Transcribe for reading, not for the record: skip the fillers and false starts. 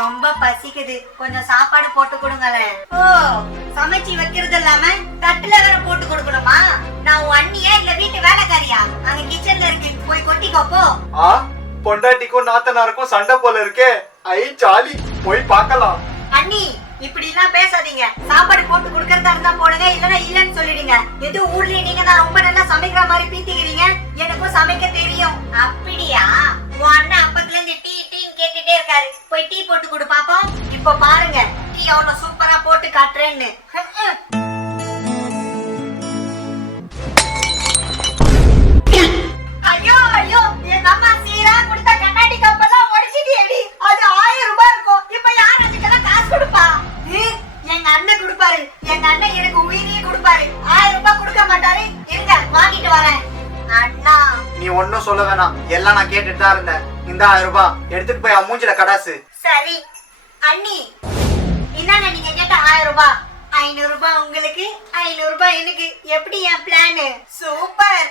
ரொம்ப பசிக்குது, கொஞ்சம் சாப்பாடு போட்டு கொடுங்களேன். ஓ, சமைச்சு வைக்கிறது இல்லாம தட்டுல வேற போட்டு கொடுக்கணுமா? நான் உன் அண்ணியா இல்ல வீட்டு வேலைக்காரியா? அங்க கிச்சன்ல இருக்கு, போய் கொட்டிக்கோ போ. பொண்டாட்டிக்கும் நாத்தனாருக்கும் சண்டை போல இருக்கே. ஐ ஜாலி, போய் பார்க்கலாம். அண்ணி, இப்படி எல்லாம் பேசாதீங்க. சாப்பாடு போட்டு கொடுக்கறதா இருந்தா போடுங்க, இல்லன்னா இல்லன்னு சொல்லிடுங்க. எது ஊர்லயே நீங்க தான் ரொம்ப நல்லா சமைக்கிற மாதிரி பீத்திக்கிறீங்க. எனக்கும் சமைக்க தெரியும். அப்படியா? உன் அண்ணன் அப்பத்துல இருந்து டீ டீன்னு கேட்டுட்டே இருக்காரு. போய் டீ போட்டு கொடு பாப்போம். இப்ப பாருங்க, டீ அவ்வளவு சூப்பரா போட்டு காட்டுறேன்னு. ஐயோ ஐயோ, எங்க அம்மா சீரா கொடுத்த கண்ணாடி கப்பெல்லாம் உடைச்சிட்டியேடி. அது 1000 ரூபாய் இருக்கும். இப்ப யார் அதுக்கெல்லாம் காசு கொடுப்பா? எங்க அண்ணன் கொடுப்பாரு. எங்க அண்ணன் எனக்கு உயிரியே கொடுப்பாரு. 1000 ரூபாய் கொடுக்க மாட்டாரு. இருங்க, வாங்கிட்டு வரேன். அண்ணா, நீ ஒன்னும் சொல்ல வேணாம், எல்லாம் நான் கேட்டுட்டு தான் இருந்தேன். இந்த 1000 ரூபாய் எடுத்துட்டு போய் மூஞ்சில கடாசு. சரி அண்ணி, என்னங்க நீங்க கேட்ட 1000 ரூபாய்? 500 ரூபாய் உங்களுக்கு, 500 ரூபாய் எனக்கு. எப்படி என் பிளான்? சூப்பர்.